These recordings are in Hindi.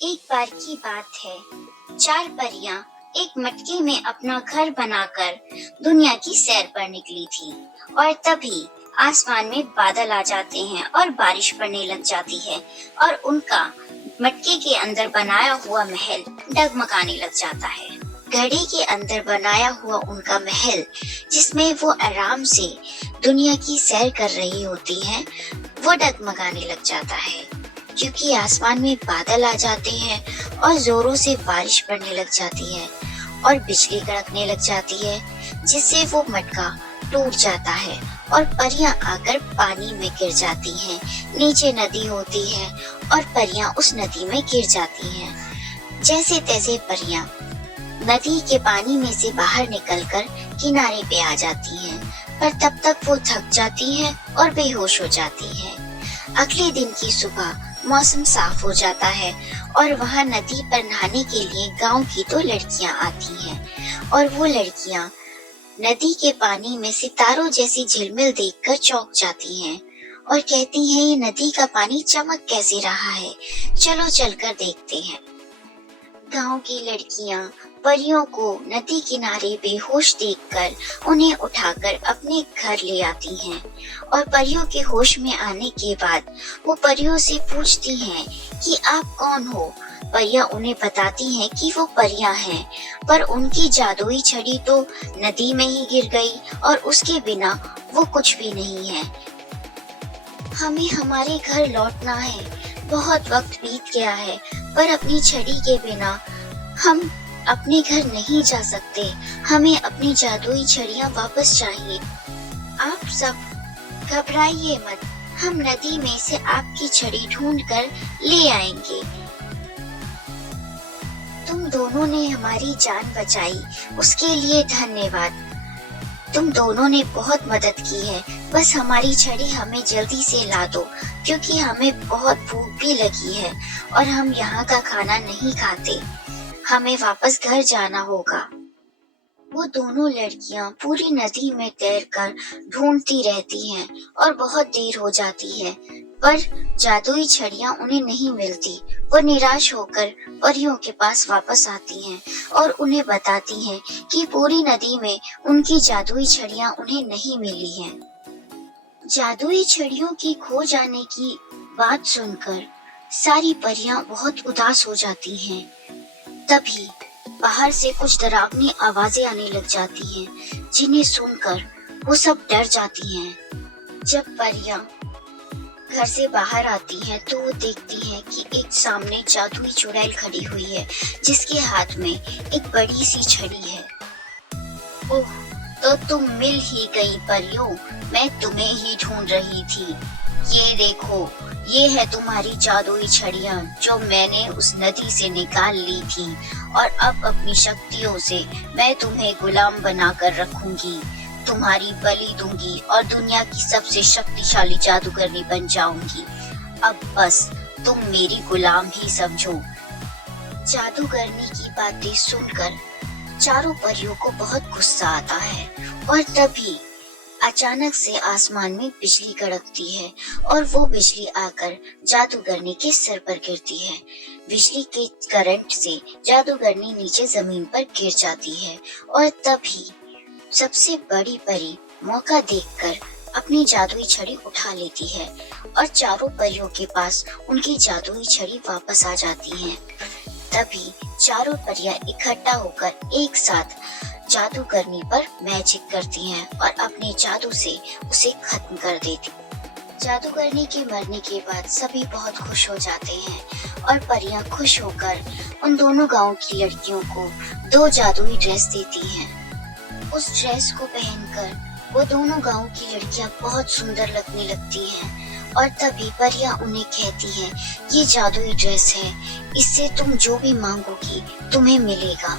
एक बार की बात है, चार परियां एक मटके में अपना घर बनाकर दुनिया की सैर पर निकली थी और तभी आसमान में बादल आ जाते हैं और बारिश पड़ने लग जाती है और उनका मटके के अंदर बनाया हुआ महल डगमगाने लग जाता है। घड़े के अंदर बनाया हुआ उनका महल, जिसमें वो आराम से दुनिया की सैर कर रही होती हैं, वो डगमगाने लग जाता है क्योंकि आसमान में बादल आ जाते हैं और जोरों से बारिश पड़ने लग जाती है और बिजली कड़कने लग जाती है, जिससे वो मटका टूट जाता है और परियां आकर पानी में गिर जाती हैं। नीचे नदी होती है और परियां उस नदी में गिर जाती हैं। जैसे तैसे परियां नदी के पानी में से बाहर निकलकर किनारे पे आ जाती हैं, पर तब तक वो थक जाती हैं और बेहोश हो जाती हैं। अगले दिन की सुबह मौसम साफ हो जाता है और वहाँ नदी पर नहाने के लिए गांव की दो लड़कियां आती हैं और वो लड़कियां नदी के पानी में सितारों जैसी झिलमिल देखकर चौंक जाती हैं और कहती हैं, ये नदी का पानी चमक कैसे रहा है, चलो चलकर देखते हैं। गांव की लड़कियां परियों को नदी किनारे बेहोश देखकर उन्हें उठाकर अपने घर ले आती हैं और परियों के होश में आने के बाद वो परियों से पूछती हैं कि आप कौन हो। परियां उन्हें बताती हैं कि वो परियां हैं, पर उनकी जादुई छड़ी तो नदी में ही गिर गई और उसके बिना वो कुछ भी नहीं है। हमें हमारे घर लौटना है, बहुत वक्त बीत गया है, पर अपनी छड़ी के बिना हम अपने घर नहीं जा सकते। हमें अपनी जादुई छड़ियाँ वापस चाहिए। आप सब घबराइए मत, हम नदी में से आपकी छड़ी ढूंढकर ले आएंगे। तुम दोनों ने हमारी जान बचाई, उसके लिए धन्यवाद। तुम दोनों ने बहुत मदद की है, बस हमारी छड़ी हमें जल्दी से ला दो क्योंकि हमें बहुत भूख भी लगी है और हम यहाँ का खाना नहीं खाते। हमें वापस घर जाना होगा। वो दोनों लड़कियां पूरी नदी में तैरकर ढूंढती रहती हैं और बहुत देर हो जाती है, पर जादुई छड़ियां उन्हें नहीं मिलती। वो निराश होकर परियों के पास वापस आती हैं और उन्हें बताती हैं कि पूरी नदी में उनकी जादुई छड़ियां उन्हें नहीं मिली हैं। जादुई छड़ियों की खो जाने की बात सुनकर सारी परियां बहुत उदास हो जाती हैं। तभी बाहर से कुछ डरावनी आवाजें आने लग जाती हैं, जिन्हें सुनकर वो सब डर जाती हैं। जब परियां घर से बाहर आती हैं तो वो देखती हैं कि एक सामने जादुई चुड़ैल खड़ी हुई है, जिसके हाथ में एक बड़ी सी छड़ी है। ओह, तो तुम मिल ही गई परियों, मैं तुम्हें ही ढूंढ रही थी। ये देखो, ये है तुम्हारी जादुई छड़ियाँ जो मैंने उस नदी से निकाल ली थी और अब अपनी शक्तियों से मैं तुम्हें गुलाम बनाकर रखूंगी, तुम्हारी बलि दूंगी और दुनिया की सबसे शक्तिशाली जादूगरनी बन जाऊंगी। अब बस तुम मेरी गुलाम ही समझो। जादूगरनी की बातें सुनकर चारों परियों को बहुत गुस्सा आता है और तभी अचानक से आसमान में बिजली कड़कती है और वो बिजली आकर जादूगरनी के सिर पर गिरती है। बिजली के करंट से जादूगरनी नीचे जमीन पर गिर जाती है और तभी सबसे बड़ी परी मौका देखकर अपनी जादुई छड़ी उठा लेती है और चारों परियों के पास उनकी जादुई छड़ी वापस आ जाती है। तभी चारों परियां इकट्ठा होकर एक साथ जादूगरनी पर मैजिक करती हैं और अपने जादू से उसे खत्म कर देती। जादूगरनी के मरने के बाद सभी बहुत खुश हो जाते हैं और परियां खुश होकर उन दोनों गांव की लड़कियों को 2 जादुई ड्रेस देती हैं। उस ड्रेस को पहनकर वो दोनों गांव की लड़कियां बहुत सुंदर लगने लगती हैं और तभी परियां उन्हें कहती हैं, ये जादुई ड्रेस है, इससे तुम जो भी मांगोगी तुम्हें मिलेगा।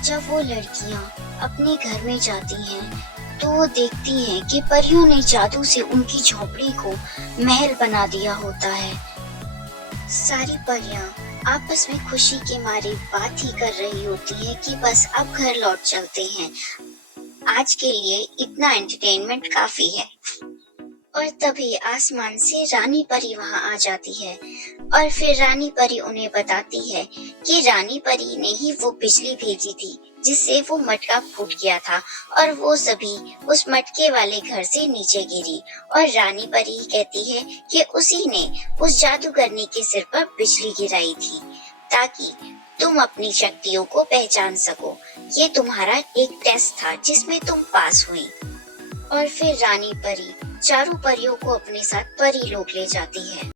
जब वो लड़कियां अपने घर में जाती हैं तो वो देखती हैं कि परियों ने जादू से उनकी झोपड़ी को महल बना दिया होता है। सारी परियां आपस में खुशी के मारे बात ही कर रही होती है कि बस अब घर लौट चलते हैं। आज के लिए इतना एंटरटेनमेंट काफी है। और तभी आसमान से रानी परी वहां आ जाती है और फिर रानी परी उन्हें बताती है कि रानी परी ने ही वो बिजली भेजी थी जिससे वो मटका फूट गया था और वो सभी उस मटके वाले घर से नीचे गिरी। और रानी परी कहती है कि उसी ने उस जादूगरनी के सिर पर बिजली गिराई थी ताकि तुम अपनी शक्तियों को पहचान सको। ये तुम्हारा एक टेस्ट था जिसमें तुम पास हुई। और फिर रानी परी चारों परियों को अपने साथ परी लोक ले जाती है।